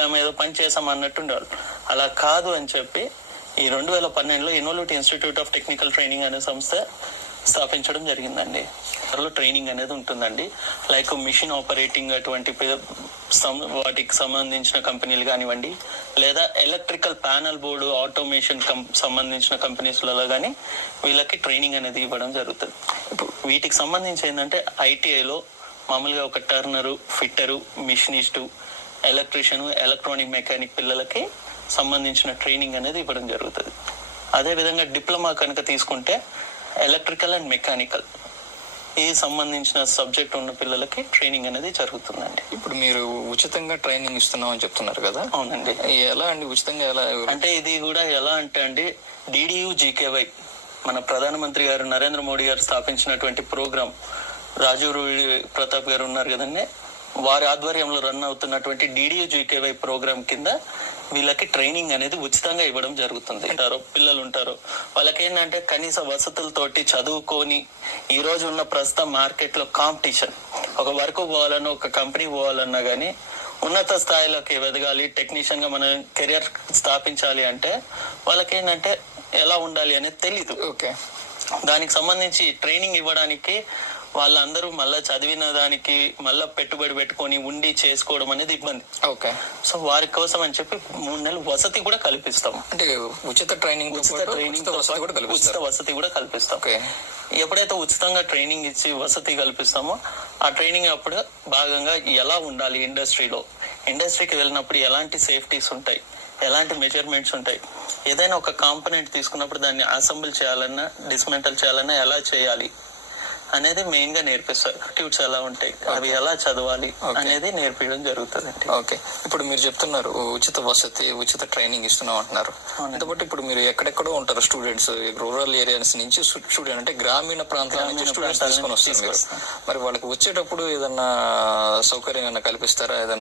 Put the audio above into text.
చెప్పాము, ఏదో పని చేసాము అన్నట్టు ఉండేవాళ్ళు. అలా కాదు అని చెప్పి ఈ 2012లో innovative institute of technical training అనే సంస్థ స్థాపించడం జరిగిందండి. త్వరలో ట్రైనింగ్ అనేది ఉంటుందండి. లైక్ మిషన్ ఆపరేటింగ్ అటువంటి వాటికి సంబంధించిన కంపెనీలు కానివ్వండి, లేదా ఎలక్ట్రికల్ ప్యానల్ బోర్డు ఆటోమేషన్ సంబంధించిన కంపెనీస్లలో కానీ వీళ్ళకి ట్రైనింగ్ అనేది ఇవ్వడం జరుగుతుంది. ఇప్పుడు వీటికి సంబంధించి ఏంటంటే ఐటీఐలో మామూలుగా ఒక turner, fitter, machinist, electrician, electronic mechanic పిల్లలకి సంబంధించిన ట్రైనింగ్ అనేది ఇవ్వడం జరుగుతుంది. అదేవిధంగా డిప్లొమా కనుక తీసుకుంటే ఎలక్ట్రికల్ అండ్ మెకానికల్ ఈ సంబంధించిన సబ్జెక్ట్ ఉన్న పిల్లలకి ట్రైనింగ్ అనేది జరుగుతుందండి. ఇప్పుడు మీరు ఉచితంగా ట్రైనింగ్ ఇస్తున్నాం అని చెప్తున్నారు కదా? అవునండి. ఎలా అండి ఉచితంగా ఎలా? అంటే ఇది కూడా ఎలా అంటే అండి, DDU-GKY మన ప్రధానమంత్రి గారు నరేంద్ర మోడీ గారు స్థాపించినటువంటి ప్రోగ్రామ్, రాజీవ్ ప్రతాప్ గారు ఉన్నారు కదండి, వారి ఆధ్వర్యంలో రన్ అవుతున్నటువంటి DDU-GKY ప్రోగ్రామ్ కింద వీళ్ళకి ట్రైనింగ్ అనేది ఉచితంగా ఇవ్వడం జరుగుతుంది. పిల్లలు ఉంటారు, వాళ్ళకి ఏంటంటే కనీస వసతులతోటి చదువుకొని ఈ రోజు ఉన్న ప్రస్తుత మార్కెట్ లో కాంపిటీషన్, ఒక వర్క్ పోవాలన్నా, ఒక కంపెనీ పోవాలన్నా గానీ, ఉన్నత స్థాయిలోకి ఎదగాలి, టెక్నీషియన్ గా మనం కెరియర్ స్థాపించాలి అంటే వాళ్ళకి ఏంటంటే ఎలా ఉండాలి అనేది తెలీదు. ఓకే, దానికి సంబంధించి ట్రైనింగ్ ఇవ్వడానికి వాళ్ళందరూ మళ్ళా చదివిన దానికి మళ్ళా పెట్టుబడి పెట్టుకొని ఉండి చేసుకోవడం అనేది ఇబ్బంది. ఓకే, సో వారి కోసం అని చెప్పి 3 నెలలు వసతి కూడా కల్పిస్తాం. అంటే ఉచిత ట్రైనింగ్ ఉచిత వసతి కూడా కల్పిస్తాం. ఎప్పుడైతే ఉచితంగా ట్రైనింగ్ ఇచ్చి వసతి కల్పిస్తామో ఆ ట్రైనింగ్ అప్పుడు భాగంగా ఎలా ఉండాలి ఇండస్ట్రీకి వెళ్ళినప్పుడు ఎలాంటి సేఫ్టీస్ ఉంటాయి, ఎలాంటి మెజర్మెంట్స్ ఉంటాయి, ఏదైనా ఒక కాంపోనెంట్ తీసుకున్నప్పుడు దాన్ని అసెంబుల్ చేయాలన్నా డిస్మెంటల్ చేయాలన్నా ఎలా చేయాలి అనేది మెయిన్ గా నేర్పిస్తారు. యాక్టివిటీస్ ఎలా ఉంటాయి, అవి ఎలా చదవాలి అనేది నేర్పించడం జరుగుతుంది. ఓకే, ఇప్పుడు మీరు చెప్తున్నారు ఉచిత వసతి, ఉచిత ట్రైనింగ్ ఇస్తున్నాం అంటున్నారు. కాబట్టి ఇప్పుడు మీరు ఎక్కడెక్కడో ఉంటారు స్టూడెంట్స్, రూరల్ ఏరియాస్ నుంచి స్టూడెంట్, అంటే గ్రామీణ ప్రాంతాల నుంచి స్టూడెంట్స్ తీసుకొని వస్తారు. మరి వాళ్ళకి వచ్చేటప్పుడు ఏదన్నా సౌకర్యం కల్పిస్తారా? ఏదన్నా